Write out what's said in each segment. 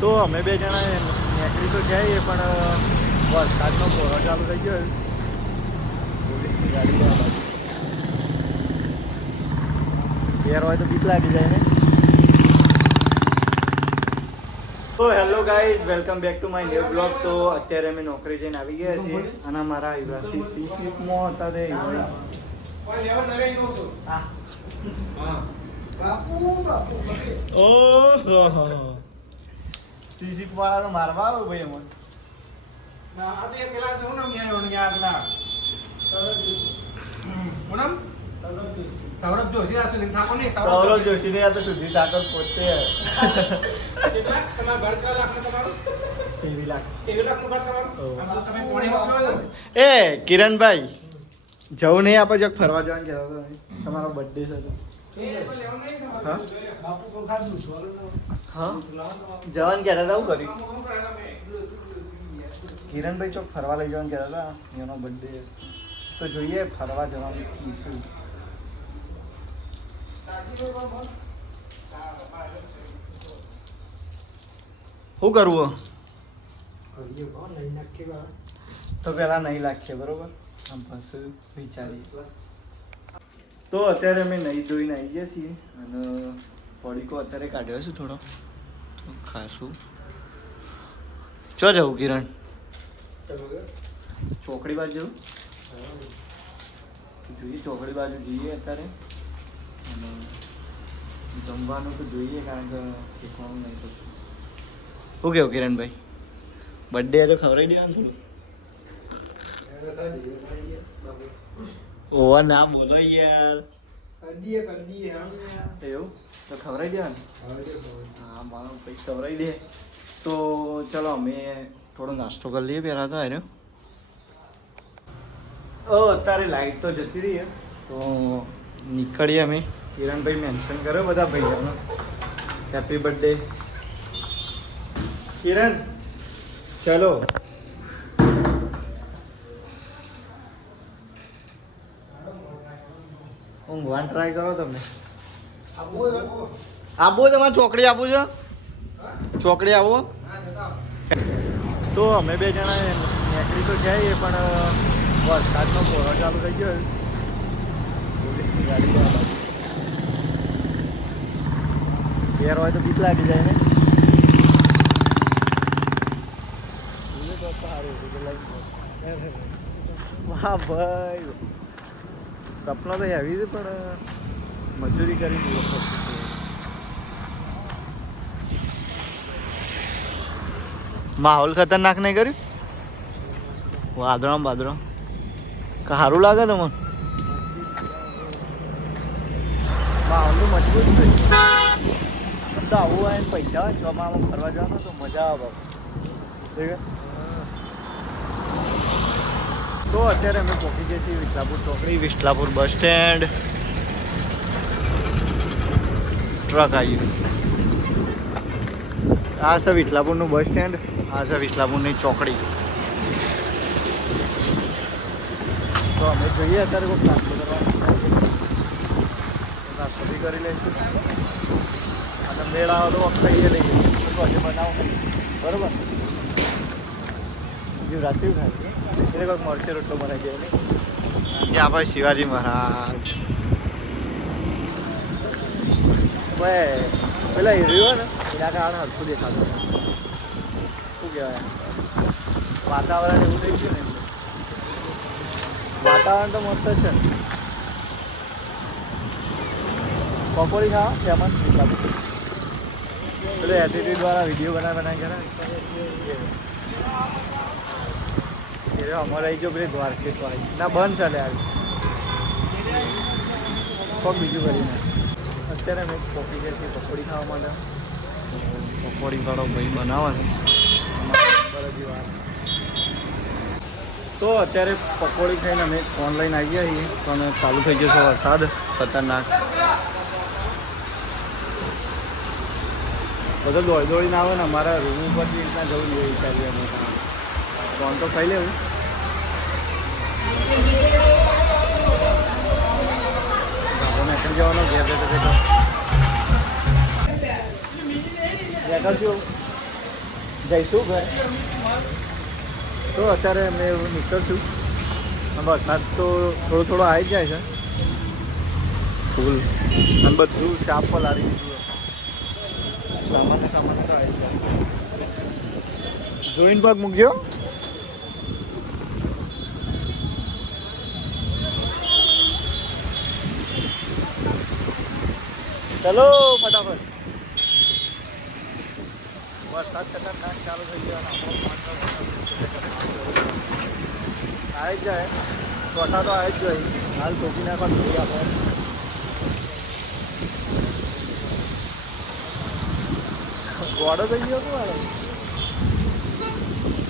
તો અમે બે જણા નીકળી તો જઈએ પણ વરસાદનો કોરો ચાલુ થઈ ગયો. પોલીસની ગાડી આવે ઘેર હોય તો બીક લાગી જાય ને. તો hello guys, welcome back to my new blog. તો અત્યારે અમે નોકરી જઈને આવી ગયા છીએ અને મારા યુવાસી સીસીપમાં હતા તે ઓહો સીસીપ વાળા તો મારવા આવે ભાઈ અમને. સૌરભ જોશી ને તો સુધી ઠાકોર પોતે 23 લાખ. એ કિરણભાઈ જવું નહીં આપણે જગ ફરવા જવાનું કહેતા હતા. તમારો બર્થડે છે તો હા જવાનું કહેતા હતા. હું કર્યું કિરણભાઈ ચોક ફરવા લઈ જવાનું કહેતા હતા. એનો બર્થડે તો જોઈએ ફરવા જવાનું કીશું. શું કરવું તો પેલા નહીં લાગશે બરોબર. આમ પાછું વિચારીએ. તો અત્યારે અમે નહીં ધોઈને આવી ગયા છીએ અને પડીકો અત્યારે કાઢ્યો છે થોડો તો ખાશું. ચો જવું કિરણ? ચોકડી બાજુ જવું જોઈએ. ચોકડી બાજુ જઈએ અત્યારે અને જમવાનું તો જોઈએ કારણ કે શીખવાનું નહીં થતું. શું કેવું કિરણભાઈ? બર્થડે તો ખવડાવી દેવાનું થોડું. ઓવા ના બોલો યાર. એવું તો ખવડાવી દેવાનું. હા મારો ભાઈ ખવડાવી દે. તો ચલો અમે થોડો નાસ્તો કરી લઈએ પહેલાં તો આવ્યો. અત્યારે લાઈટ તો જતી રહી તો નીકળીએ અમે. કિરણભાઈ મેન્શન કર્યો બધા ભાઈઓનો હેપી બર્થડે કિરણ. ચલો ઊંઘવાનું ટ્રાય કરો તમે. આબુ તમારે ચોકડી આપવું છે? ચોકડી આવો. તો અમે બે જણા નીકળી તો જઈએ પણ વરસાદનો કોરો ચાલુ થઈ ગયો. પોલીસની ગાડી આવે ઘેર હોય તો બીક લાગી જાય ને. વાહ ભાઈ સપના તો આવી છે પણ મજૂરી કરી દીધી. માહોલ ખતરનાક નહીં કર્યું? વાદળો બાદળો સારું લાગે તમને? માહોલ તો મજબૂત થઈ તો આવું હોય પૈસા હોય ચોમામાં ફરવા જવાનું તો મજા આવે. તો અત્યારે અમે પહોંચી ગયા છીએ વિઠલાપુર ચોકડી. Vithalapur bus stand. ટ્રક આવ્યું. આ છે વિઠલાપુરનું બસ સ્ટેન્ડ. આ છે વિઠલાપુરની ચોકડી. તો અમે જોઈએ અત્યારે કોઈ નાસ્તો કરવાનો. નાસ્તો બી કરી લઈશું અને મેળ આવે તો ખાઈએ લઈએ. તો હજી બનાવો બરાબર. બીજું રાખ્યું ખાય એટલે કોઈક મરચે રોટલો બનાવી જાય નહીં. જે આપણે શિવાજી મહારાજ ભાઈ પેલા હીરો ને એના કારણે હરખું દેખાતું. શું કહેવાય વાતાવરણ એવું થઈ ગયું ને. વાતાવરણ તો મસ્ત છે. પકોડી ખાવા ફેમસ પેલો એટીટ્યુડ વાળા વિડીયો બનાવી કરે અમારે આવી ગયો પેલી દ્વારકેશ વાળી ના બંધ ચાલે આવી કોક બીજું કરીને. અત્યારે અમે પહોંચી ગયા છીએ પકોડી ખાવા માટે. પકોડી વાળો ભાઈ બનાવે છે બધી વાર. તો અત્યારે પકોડી ખાઈને અમે ઓનલાઈન આવી ગયા છીએ પણ ચાલુ થઈ ગયો છે વરસાદ ખતરનાક. બધો દોડીને આવે ને અમારા રૂમ ઉપર બી રીતના જવું જોઈએ વિચારીએ અમે. ફોન તો ખાઈ લેવું. મેં જવાનો ઘેર બેઠો બેઠો કરજો જઈશું ઘરે. તો અત્યારે અમે એવું નીકળશું. વરસાદ તો થોડો થોડો આવી જ જાય છે ફૂલ, અને બધું શાપ પલાળી દીધું. સામાન્ય તો આવી જાય. જોઈને પગ મૂકજો. ચલો ફટાફટ. વરસાદ ખતરનાક ચાલુ થઈ ગયો. આવી જ જાય છોટા તો આવી જ જાય. હાલ ટોપી નાખવા જોઈએ આપણે. ગોળો થઈ ગયો શું મારે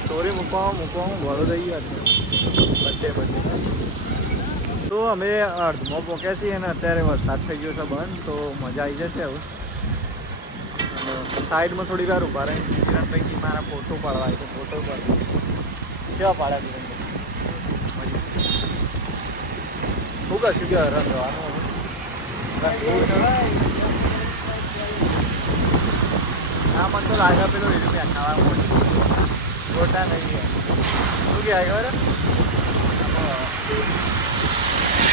સ્ટોરી મૂકવામાં ગોળો થઈ ગયો છે બધે. તો અમે અડધમાં પહોંચ્યા છીએ અને અત્યારે વરસાદ થઈ ગયો છે બંધ. તો મજા આવી જશે હવે. સાઈડમાં થોડી વાર ઊભા રહી. કિરણભાઈથી મારા ફોટો પાડવા તો ફોટો પાડવા કેવા પાડ્યા કિરણભાઈ? શું કશું કે હરણ જવાનું હા મને તો લાગે પેલો વિડીયો ખાવા મોટી ખોટા નહીં શું કહેવાય ખબર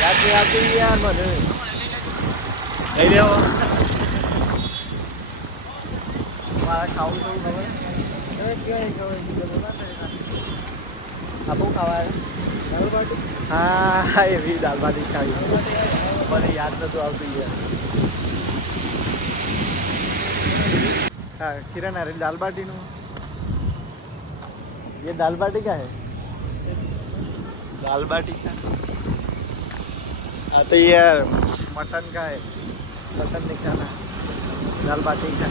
યાદ નહીં આવતી યાર મને નહીં રહેવો મારા ખાવું થવું ખબર આપું ખાવા દાલ બાટી હા એવી દાલ બાટી ખાવી મને યાદ નતું આવતું યાર हाँ किरण अरे दाल बाटी नो ये दाल बाटी क्या है दाल बाटी का हाँ तो ये मटन का है मटन नहीं खाना दाल बाटी का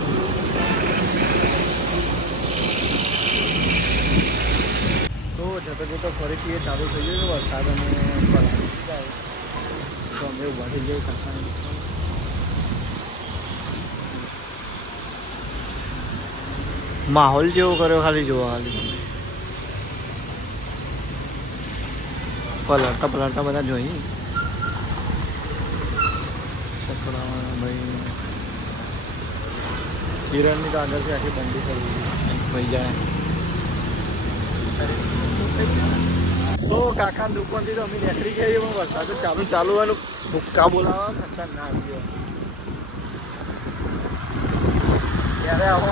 तो जतो जतो फरीથી ચાલુ થઈ ગયો વરસાદ અને પલાળી જાય તો અમે ઉભા થઈ જઈએ કાકા માહોલ જેવો કર્યો ખાલી જોવા ખાલી પલટતા બધા જોઈ ભાઈ કિરણની તો આગળથી આખી બંડી કરી ભાઈ જાય તો કાકા દુકાનથી તો અમે નીકળી ગયા પણ વરસાદ ચાલુ એનું ભૂક્કા બોલાવવા ખતરનાક ગયો ત્યારે આવો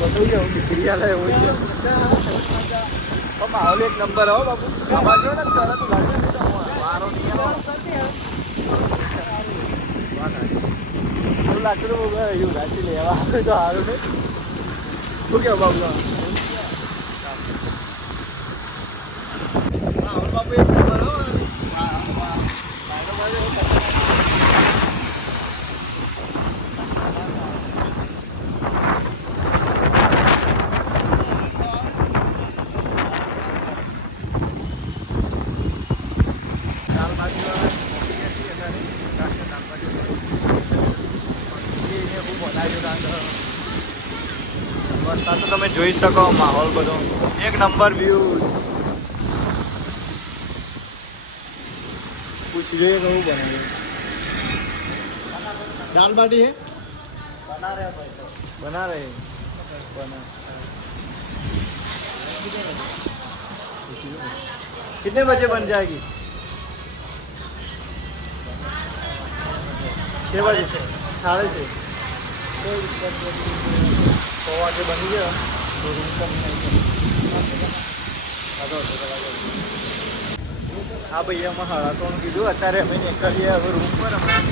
બધું ગયો દીકરી આલે એવું માહોલ એક નંબર હો બાપુ આવા જો ને તરત વારો નહીં એવું લાગતું એવું રાજી લેવા આવે તો સારું નહીં શું કેવું બાબુ બાપુ એક નંબર હો વરસાદ તો તમે જોઈ શકો માહોલ બધો એક નંબર વ્યૂ પૂછી જોઈએ કહું બને दाल बाटी है बना रहे कितने बजे बन जाएगी 6 बजे 6:30 तो आगे बनी गया तो रूम कम हाँ भैया मैं 3:30 कीधु अत्यारे अमे निकलीए हवे रूम पर हमें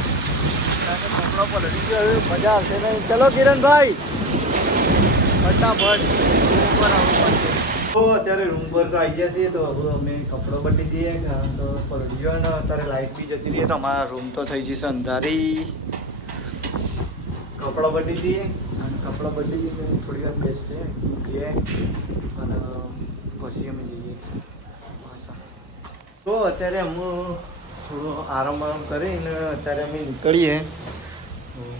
कपड़ा पलटी गयो हवे मजा आवशे नहीं चलो किरण भाई फटाफट रूम पर आવો तो अत्यारे रूम पर तो आई गया छे तो हवे अमे कपड़ा बदली दीए कारण तो पलटी गयो ने अत्यारे लाइट भी जती रही तो हमारा रूम तो थई जशे अंधारी कपड़ा बदली दीए અને કપડાં બદલી દીધે થોડી વાર બેસશે મૂકીએ અને પછી અમે જઈએ પાછા તો અત્યારે હું થોડો આરામ કરીને અત્યારે અમે નીકળીએ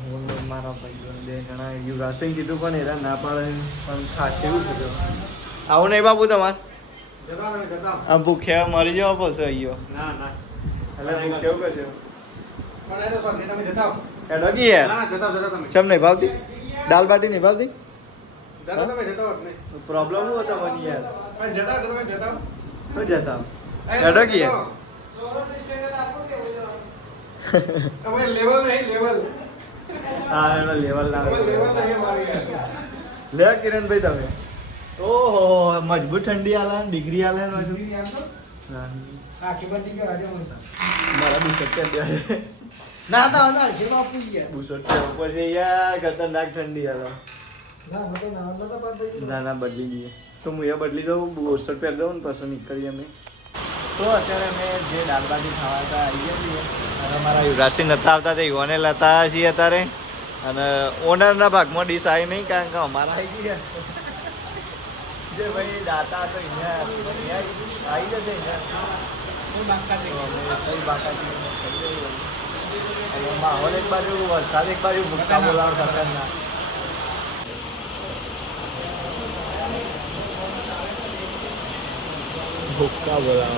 હું મારા ભાઈઓને 2 જણા યુવરાજસિંહ કીધું પણ એરા ના પાડે પણ ખાસ એવું થયું આવું નહીં બાપુ તમારે આ ભૂખ્યા મરી જવા પછી આવ્યો ના ના એટલે ભૂખ્યા કરજો પણ એ તો સ્વાદ તમે જતા હેડો કે યાર ચમ નહીં ભાવતી दाल बाटी नहीं भावती પ્રોબ્લેમ શું હતો મને યાર જતા શું જતા હેડો કે લેવલ નહીં લેવલ હા એનો લેવલ ના લેવલ નહીં મારી લે કિરણભાઈ તમે ઓહો મજબૂત ઠંડી આલે ડિગ્રી આલે ને બાજુ આખી બધી કે આજે મનતા મારા બુશર્ટ પહેર દે ના તા ના છે બાપુ યાર બુશર્ટ પહેર પછી યાર ખતરનાક ઠંડી આલે ના મતો ના નતા પાડતા ના ના બદલી દઈએ તો હું એ બદલી દઉં બુશર્ટ પહેર દઉં ને પછી નીકળીએ અમે તો અત્યારે અમે જે દાલબાટી ખાવા હતા આવી ગયા છીએ અને અમારા યુવરાજસિંહ નતા આવતા તે યુવાને લેતા છીએ અત્યારે અને ઓનરના ભાગમાં ડીશ આવી નહીં કારણ કે અમારા આવી ગયા જે ભાઈ દાતા તો અહીંયા આવી જશે અહીંયા માહોલ એક બાજુ વરસાદ એક બાજુ ભૂકા બોલાવ ખતરનાક ભૂકા બોલાવ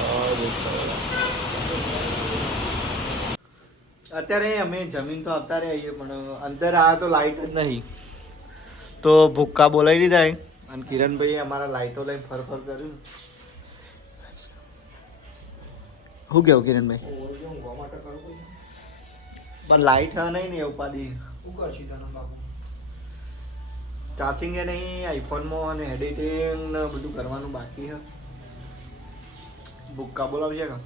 અત્યારે અમે જમીન તો આવતા રહીએ પણ અંદર આ તો લાઈટ જ નહીં તો ભૂક્કા બોલાવી દીધા અને કિરણભાઈએ અમારા લાઈટો લઈને ફરફર કર્યું શું કેવું કિરણભાઈ પણ લાઈટ હા નહીં ને એ ઉપાધિ ચાર્જિંગ એ નહીં આઈફોનમાં અને એડિટિંગ ને બધું કરવાનું બાકી છે ભૂક્કા બોલાવશે કે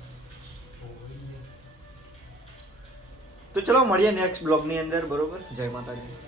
તો ચલો મળીએ નેક્સ્ટ બ્લોગની અંદર બરોબર જય માતાજી